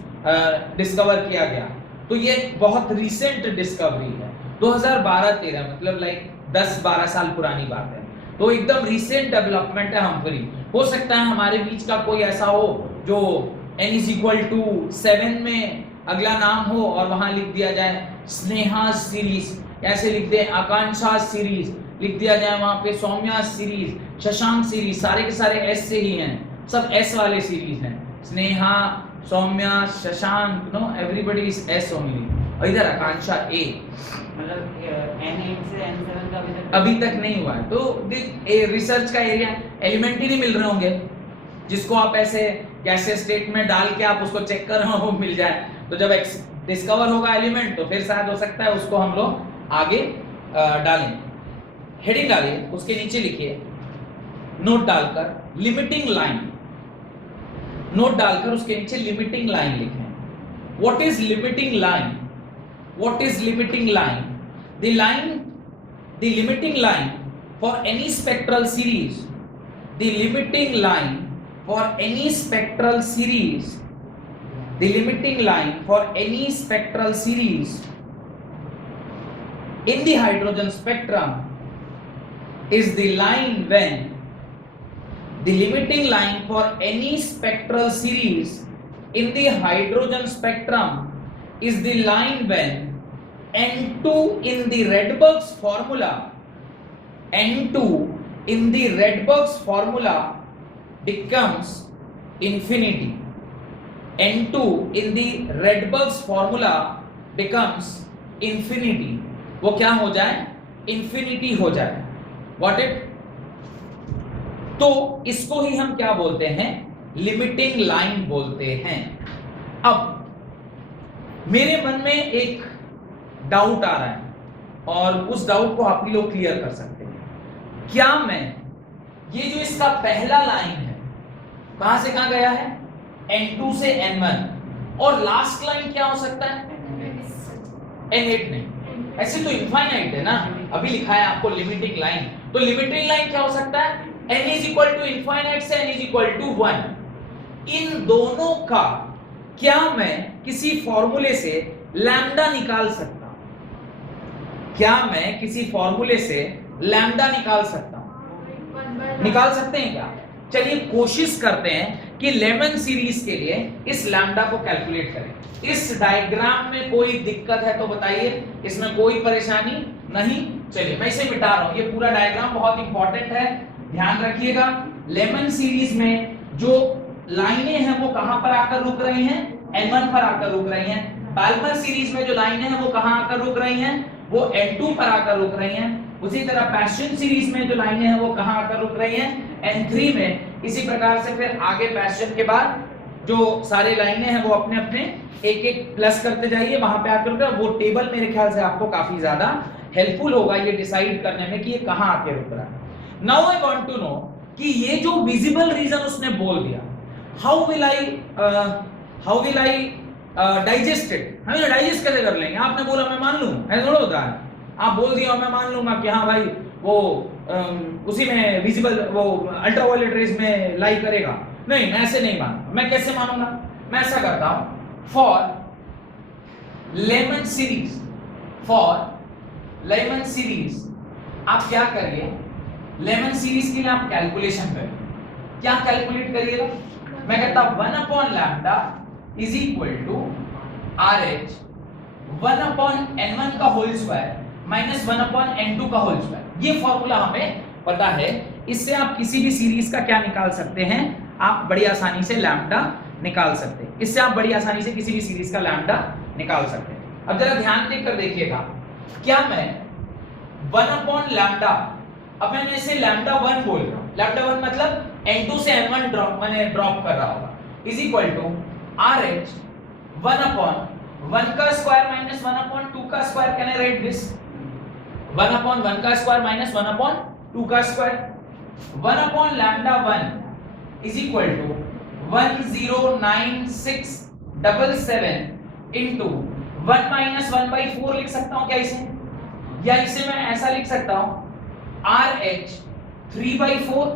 डिस्कवर किया गया। तो ये बहुत रिसेंट डिस्कवरी है, 2012-13 मतलब लाइक 10-12 साल पुरानी बात है। तो एकदम रिसेंट डेवलपमेंट है हम्फ्री। हो सकता है हमारे बीच का कोई ऐसा हो जो n = 7 में अगला नाम हो और वहां लिख दिया जाए स्नेहा सीरीज, ऐसे लिख दे आकांक्षा सीरीज, लिख दिया जाए वहां पे सौम्या सीरीज, शशांक सीरीज, सारे के सारे S से ही हैं, सब S वाले सीरीज हैं। Sneha, Saumya, Shashank, no everybody is S only. और इधर आकांक्षा ए। मतलब N8 से N7 का अभी तक नहीं हुआ है, तो रिसर्च का एरिया एलिमेंट ही नहीं मिल रहे होंगे जिसको आप ऐसे कैसे स्टेट में डाल के आप उसको चेक कर रहे हो मिल जाए। तो जब डिस्कवर होगा एलिमेंट तो फिर शायद हो सकता है उसको हम लोग आगे डालें। हेडिंग डालिए, उसके नीचे लिखिए नोट डालकर लिमिटिंग लाइन, नोट डालकर उसके नीचे लिमिटिंग लाइन लिखें। What is limiting line? What is limiting line? The limiting line for any spectral series, the limiting line for any spectral series, the limiting line for any spectral series in the hydrogen spectrum is the line when the limiting line for any spectral series in the hydrogen spectrum is the line when N2 in the Rydberg's formula, N2 in the Rydberg's formula becomes infinity. N2 in the Rydberg's formula becomes infinity. वो क्या हो जाए? Infinity हो जाए। Got it? तो इसको ही हम क्या बोलते हैं? Limiting line बोलते हैं। अब मेरे मन में एक डाउट आ रहा है और उस डाउट को आप ही लोग क्लियर कर सकते हैं। क्या मैं ये जो इसका पहला लाइन है कहां से कहां गया है? N2 से N1, और लास्ट लाइन क्या हो सकता है? N8 नहीं, ऐसे तो इनफाइनाइट है ना, अभी लिखा है आपको लिमिटिंग लाइन। तो लिमिटिंग लाइन क्या हो सकता है? n is equal to infinite से n इज इक्वल टू 1। इन दोनों का क्या मैं किसी फॉर्मूले से लैम्डा निकाल सकता हूं? क्या मैं किसी फॉर्मूले से लैम्डा निकाल सकता हूं? निकाल सकते हैं क्या? चलिए कोशिश करते हैं कि लेमन सीरीज के लिए इस लैम्डा को कैलकुलेट करें। इस डायग्राम में कोई दिक्कत है तो बताइए, इसमें कोई परेशानी नहीं? चलिए मैं इसे मिटा रहा हूं, ये पूरा डायग्राम बहुत इंपॉर्टेंट है, ध्यान रखिएगा। लेमन सीरीज में जो लाइनें हैं वो कहां पर आकर रुक रही हैं? N1 पर आकर रुक रही हैं। बाल्मर सीरीज में जो लाइनें हैं वो कहां आकर रुक रही हैं? वो N2 पर आकर रुक रही हैं। उसी तरह पैशन सीरीज में जो लाइनें हैं वो कहां आकर रुक रही हैं? N3 में। इसी प्रकार से फिर आगे पैशन के बाद जो सारे लाइनें हैं वो अपने अपने एक एक प्लस करते जाइए, वहां पे आकर रुक। वो टेबल मेरे ख्याल से आपको काफी ज्यादा हेल्पफुल होगा ये डिसाइड करने में कि ये कहां आके रुक रहा है। Now I want to know कि ये जो विजिबल रीजन उसने बोल दिया, how will I digest it? हम ये डाइजेस्ट कैसे कर लेंगे? आपने बोला मैं मान लूं, ऐसा थोड़ा होता है। आप बोल दिया मैं मान लूंगा कि हाँ भाई वो उसी में विजिबल वो अल्ट्रावायलेट रेज में लाई करेगा। नहीं, मैं ऐसे नहीं मानूंगा। मैं कैसे मानूंगा? मैं ऐसा करता हूं, फॉर लेमन सीरीज आप क्या करिए, लेमन सीरीज के लिए आप कैलकुलेशन करिए। क्या कैलकुलेट करिएगा? मैं कहता 1 upon lambda is equal to RH 1 upon N1 का whole square minus 1 upon N2 का होल स्क्वायर। ये फॉर्मूला हमें पता है, इससे आप किसी भी सीरीज का क्या निकाल सकते हैं? आप बड़ी आसानी से लैम्डा निकाल सकते हैं। इससे आप बड़ी आसानी से किसी भी सीरीज का लैम्डा निकाल सकते हैं। अब जरा ध्यान देकर देखिएगा, क्या मैं 1 अपॉन लैम्डा, अब मैं इसे लैम्डा 1 बोल रहा हूं, लैम्डा 1 मतलब N2 से N1 ड्रॉप कर रहा होगा, is equal to RH 1 upon 1 का स्क्वायर माइनस 1 अपॉन 2 का square. Can I write this? 1 upon 1 का स्क्वायर माइनस 1 अपॉन 2 का square. 1 upon lambda 1 is equal to 109,677 into 1 minus 1/4 लिख सकता हूं क्या इसे? या इसे मैं ऐसा लिख सकता हूं RH 3/4।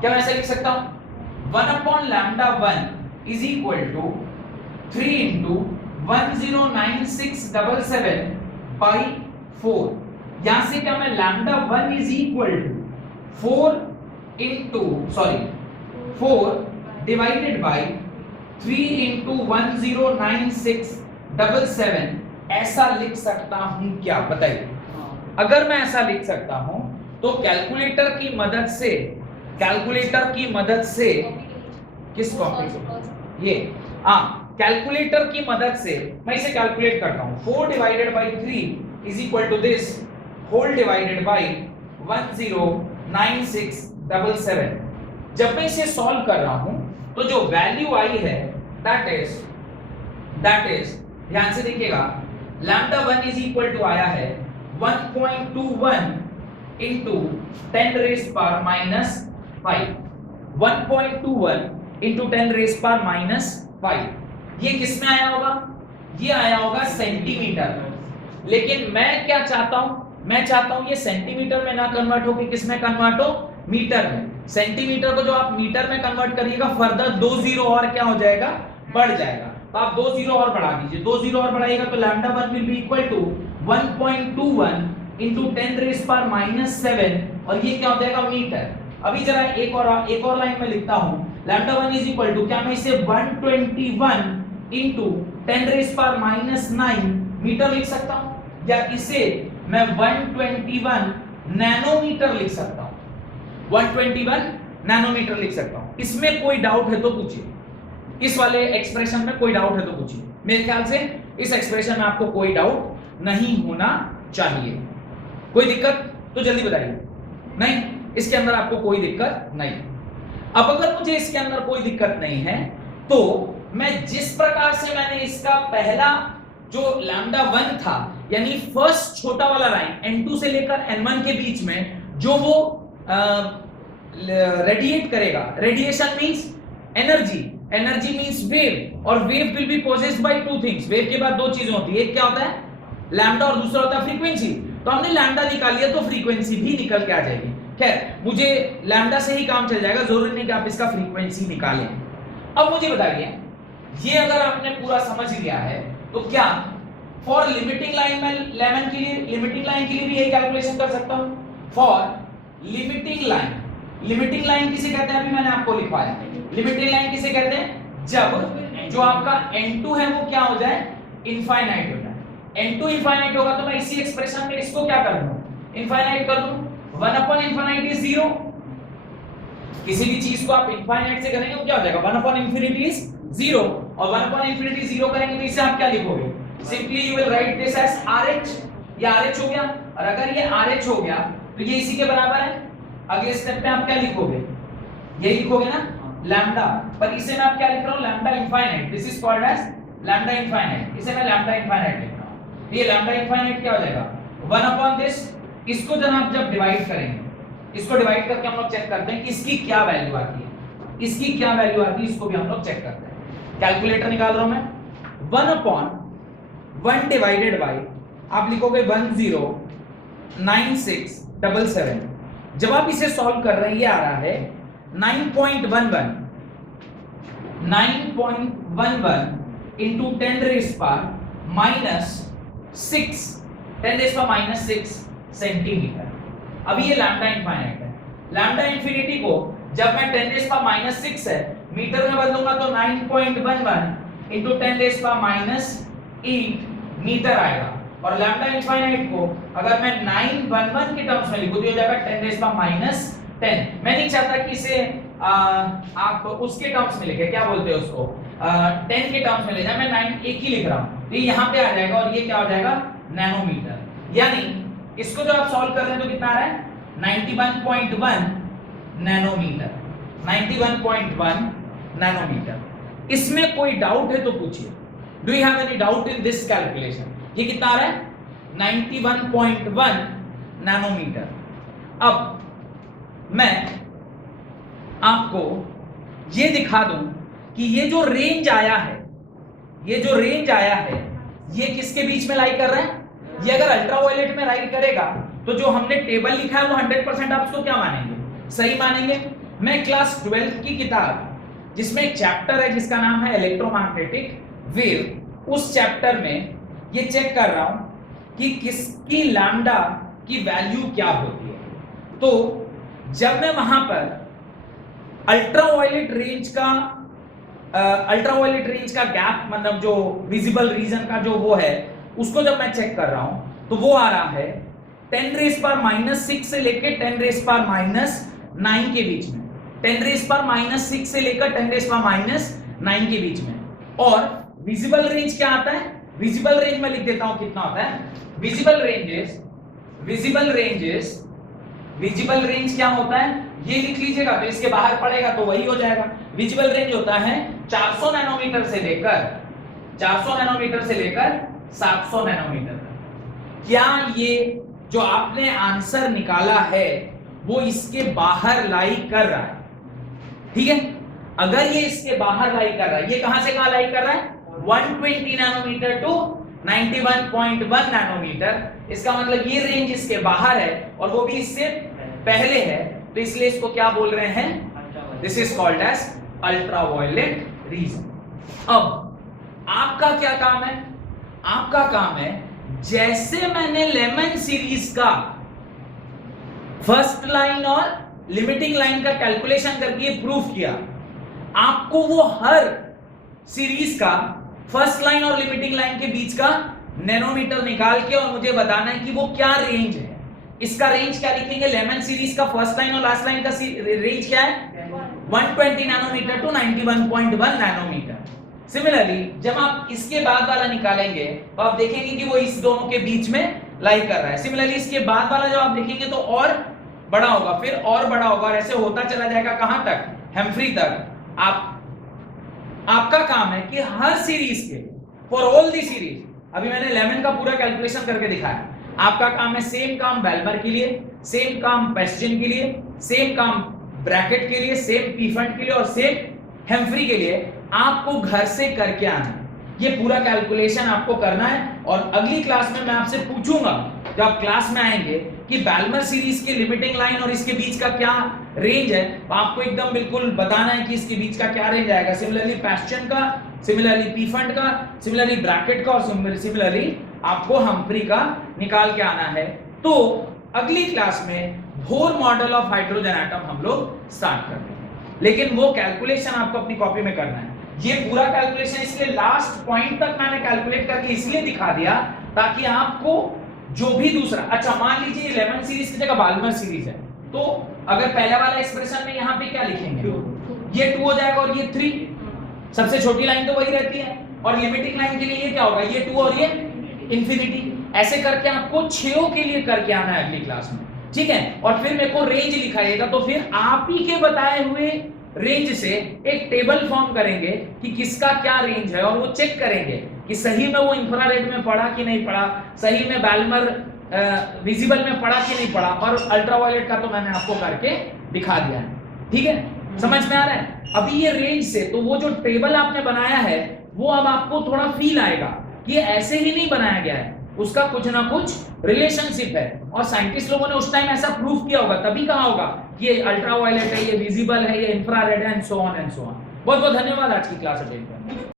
क्या मैं ऐसा लिख सकता हूं? 1 upon lambda 1 is equal to 3 into 109,677/4। यहां से क्या मैं lambda 1 is equal to 4 divided by 3 into 109,677 ऐसा लिख सकता हूं क्या? बताइए। अगर मैं ऐसा लिख सकता हूं तो कैलकुलेटर की मदद से किस कॉपी? ये कैलकुलेटर की मदद से मैं इसे कैलकुलेट करता हूं। 4 divided by 3 is equal to this whole divided by 109677। जब मैं इसे सॉल्व कर रहा हूं तो जो वैल्यू आई है दैट इज ध्यान से देखिएगा, लैम्डा 1 इज इक्वल टू आया है 1.21 into 10 raised power minus 5। 1.21 into 10 raised power minus 5 ये किसमें आया होगा? ये आया होगा सेंटीमीटर। लेकिन मैं क्या चाहता हूं? मैं चाहता हूं ये सेंटीमीटर में ना कन्वर्ट हो कि किसमें कन्वर्ट हो? मीटर में। सेंटीमीटर को जो आप मीटर में कन्वर्ट करिएगा फर्दर 2 जीरो और क्या हो जाएगा? बढ़ जाएगा। तो आप 2 जीरो और बढ़ा दीजिए। 2 जीरो और बढ़ाइएगा तो lambda 1 will be equal to 1.21 into 10 raised power minus 7 और ये क्या हो जाएगा? मीटर। अभी जरा एक और लाइन में लिखता हूं, लैम्डा 1 इज इक्वल टू, क्या मैं इसे 121 into 10 raised power minus 9 metre लिख सकता हूं, या इसे मैं 121 नैनोमीटर लिख सकता हूं। 121 नैनोमीटर लिख सकता हूं। इसमें कोई डाउट है तो पूछिए। इस वाले एक्सप्रेशन में कोई डाउट है तो पूछिए। मेरे ख्याल से इस एक्सप्रेशन में आपको कोई डाउट नहीं होना चाहिए। कोई दिक्कत तो जल्दी बताइए। नहीं, इसके अंदर आपको कोई दिक्कत नहीं। अब अगर मुझे इसके अंदर कोई दिक्कत नहीं है तो मैं जिस प्रकार से मैंने इसका पहला जो लैम्डा 1 था यानी फर्स्ट छोटा वाला लाइन n2 से लेकर n1 के बीच में जो वो रेडिएट करेगा, radiation means energy, energy means wave, और wave will be possessed by two things. Wave के बाद दो चीजें होती है, एक क्या होता है? लैम्डा, और दूसरा होता है फ्रीक्वेंसी। तो हमने लैम्डा निकाल लिया तो फ्रीक्वेंसी भी निकल के आ जाएगी। खैर, मुझे लैम्डा से ही काम चल जाएगा, जरूरी नहीं कि आप इसका फ्रीक्वेंसी निकालें। अब मुझे बताइए, ये अगर आपने पूरा समझ लिया है तो क्या फॉर लिमिटिंग लाइन में लिमिटिंग लाइन के लिए भी यही कैलकुलेशन कर सकता हूं? फॉर लिमिटिंग लाइन किसे कहते हैं? अभी मैंने आपको लिखवाया। लिमिटिंग लाइन किसे कहते हैं? जब जो आपका n2 है वो क्या हो जाए? इनफाइनाइट हो जाए। n2 इनफाइनाइट होगा तो मैं इसी एक्सप्रेशन में इसको क्या कर दूं? इनफाइनाइट कर दूं। 1 upon infinite is 0। किसी भी चीज को आप इनफाइनाइट से करेंगे तो क्या हो जाएगा? 1 upon infinity is 0, और 1 upon infinity 0 करेंगे तो इसे आप क्या लिखोगे? Simply you will write this as RH। ये RH हो गया, और अगर ये RH हो गया तो ये इसी के बराबर है। अगले स्टेप पे आप क्या लिखोगे? ये लिखोगे ना, लैम्डा। पर इसे मैं आप क्या लिख रहा हूं? Lambda infinite. This is called as lambda infinite. इसे मैं लैम्डा इनफाइनाइट लिख रहा हूं। ये लैम्डा इनफाइनाइट क्या हो जाएगा? 1 upon दिस। इसको जब आप डिवाइड करेंगे, इसको डिवाइड करके हम लोग चेक करते हैं कि इसकी क्या वैल्यू आती है। इसकी क्या वैल्यू आती है इसको भी हम लोग चेक करते हैं। कैलकुलेटर निकाल रहा हूं मैं। 1 upon 1 डिवाइडेड बाय, आप लिखोगे 109677। जब आप इसे सॉल्व कर रहे हैं ये आ रहा है 9.11 into 10 raised power minus 6 10 raised power minus 6 centimetre. अभी ये लैम्डा इनफाइनाइट है। लैम्डा इन्फिनिटी को जब मैं 10 रेज़ पावर माइनस 6 है मीटर में बदलूंगा तो 9.11 into 10 raise power minus 8 metre आएगा। और लैम्डा इनफाइनाइट को अगर मैं 911 के टर्म्स में लिखूं तो हो जाएगा 10 रेज़ पावर माइनस 10। मैं नहीं चाहता कि इसे आप उसके टर्म्स में लिखें, क्या बोलते हैं उसको, 10 के टर्म्स में ले जाए। मैं 9 एक ही लिख रहा हूं तो ये यहां पे आ जाएगा, और ये क्या हो जाएगा? नैनोमीटर। यानी इसको जो आप सॉल्व कर रहे हैं तो कितना आ रहा है? 91.1 नैनोमीटर। 91.1 नैनोमीटर। इसमें कोई डाउट है तो पूछिए। Do you have any doubt in this calculation? ये कितना आ रहा है? 91.1 नैनोमीटर। अब मैं आपको ये दिखा दूं कि ये जो रेंज आया है, ये किसके बीच में लाई कर रहा है? ये अगर अल्ट्रावायलेट में राइट करेगा तो जो हमने टेबल लिखा है वो 100% आप उसको क्या मानेंगे? सही मानेंगे। मैं क्लास 12 की किताब जिसमें एक चैप्टर है जिसका नाम है इलेक्ट्रोमैग्नेटिक वेव, उस चैप्टर में ये चेक कर रहा हूं कि किसकी लैम्डा की वैल्यू क्या होती है। तो जब मैं वहां पर अल्ट्रावायलेट रेंज का गैप, मतलब जो विजिबल रीजन का जो वो है, उसको जब मैं चेक कर रहा हूं तो वो आ रहा है 10 रेज़ पावर माइनस 6 से लेकर 10 रेज़ पावर माइनस 9 के बीच में। 10 रेज़ पावर माइनस 6 से लेकर 10 रेज़ पावर माइनस 9 के बीच में। और विजिबल रेंज क्या आता है? विजिबल रेंज में लिख देता हूं कितना होता है। विजिबल रेंज क्या होता है ये लिख लीजिएगा, तो इसके बाहर पड़ेगा तो वही हो जाएगा। विजिबल रेंज होता है 400 नैनोमीटर से लेकर 700 नैनोमीटर तक। क्या ये जो आपने आंसर निकाला है वो इसके बाहर लाई कर रहा है? ठीक है, अगर ये इसके बाहर लाई कर रहा है, ये कहां से कहां लाई कर रहा है? 120 नैनोमीटर टू 91.1 नैनोमीटर। इसका मतलब ये रेंज इसके बाहर है और वो भी इससे पहले है, तो इसलिए इसको क्या बोल रहे हैं? This is called as ultraviolet region. अब आपका क्या काम है? आपका काम है, जैसे मैंने लेमन सीरीज का फर्स्ट लाइन और लिमिटिंग लाइन का कैलकुलेशन करके प्रूफ किया, आपको वो हर सीरीज का फर्स्ट लाइन और लिमिटिंग लाइन के बीच का नैनोमीटर निकाल के और मुझे बताना है कि वो क्या रेंज है। इसका रेंज क्या लिखेंगे? लेमन सीरीज का फर्स्ट लाइन और लास्ट लाइन का रेंज क्या है? 120 नैनोमीटर टू 91.1 नैनोमीटर। सिमिलरली जब आप इसके बाद वाला निकालेंगे तो आप देखेंगे कि वो इस दोनों के बीच में लाई कर रहा है। सिमिलरली इसके बाद वाला जब आप देखेंगे तो और बड़ा होगा, फिर और बड़ा होगा, और ऐसे होता चला जाएगा कहां तक? हेम्फ्री तक। आपका काम है कि हर सीरीज के, फॉर ऑल दी सीरीज, अभी मैंने लेमन का पूरा कैलकुलेशन करके दिखाया, आपका काम है सेम काम बेल्मर के लिए, सेम काम बेस्टियन के लिए, सेम काम ब्रैकेट के लिए, सेम पीफेंट के लिए और सेम हेम्फ्री के लिए आपको घर से करके आना है। ये पूरा कैलकुलेशन आपको करना है और अगली क्लास में मैं आपसे पूछूंगा जब आप क्लास में आएंगे कि बेल्मर सीरीज के लिमिटिंग लाइन और इसके बीच का क्या रेंज है, तो आपको एकदम बिल्कुल बताना है कि इसके बीच का क्या रेंज आएगा। सिमिलरली बेस्टियन का, सिमिलरली पीफेंट का, सिमिलरली ब्रैकेट का और सिमिलरली आपको हम्फ्री का निकाल के आना है। तो अगली क्लास में Bohr model of hydrogen atom हम लोग स्टार्ट करते हैं, लेकिन वो कैलकुलेशन आपको अपनी कॉपी में करना है। ये पूरा कैलकुलेशन इसलिए लास्ट पॉइंट तक मैंने कैलकुलेट करके इसलिए दिखा दिया ताकि आपको जो भी दूसरा, अच्छा मान लीजिए लेमन सीरीज की जगह बाल्मर सीरीज है, तो अगर पहला वाला एक्सप्रेशन में यहाँ पे क्या लिखेंगे? ये 2 हो जाएगा और ये 3, सबसे छोटी लाइन तो वही रहती है, और लिमिटिंग लाइन के लिए ये क्या होगा? ये 2 और ये इंफिनिटी। ऐसे करके आपको 6 के लिए करके आना है अगली क्लास में, ठीक है? और फिर मेरे को रेंज लिखाइएगा, तो फिर आप ही के बताए हुए रेंज से एक टेबल फॉर्म करेंगे कि किसका क्या रेंज है, और वो चेक करेंगे कि सही में वो इंफ्रारेड में पड़ा कि नहीं पड़ा, सही में बेल्मर विजिबल में पड़ा कि नहीं पड़ा, और अल्ट्रावायलेट का तो मैंने आपको करके दिखा दिया है। ठीक है, समझ में आ रहा है? अभी ये रेंज से, तो वो जो टेबल आपने बनाया है वो अब आपको थोड़ा फील आएगा कि ये ऐसे ही नहीं बनाया गया है, उसका कुछ ना कुछ रिलेशनशिप है, और साइंटिस्ट लोगों ने उस टाइम ऐसा प्रूफ किया होगा, तभी कहा होगा कि ये अल्ट्रावायलेट है, ये विजिबल है, ये इंफ्रारेड है, and so on and so on. बहुत बहुत धन्यवाद आज की क्लास अटेंड करने के लिए।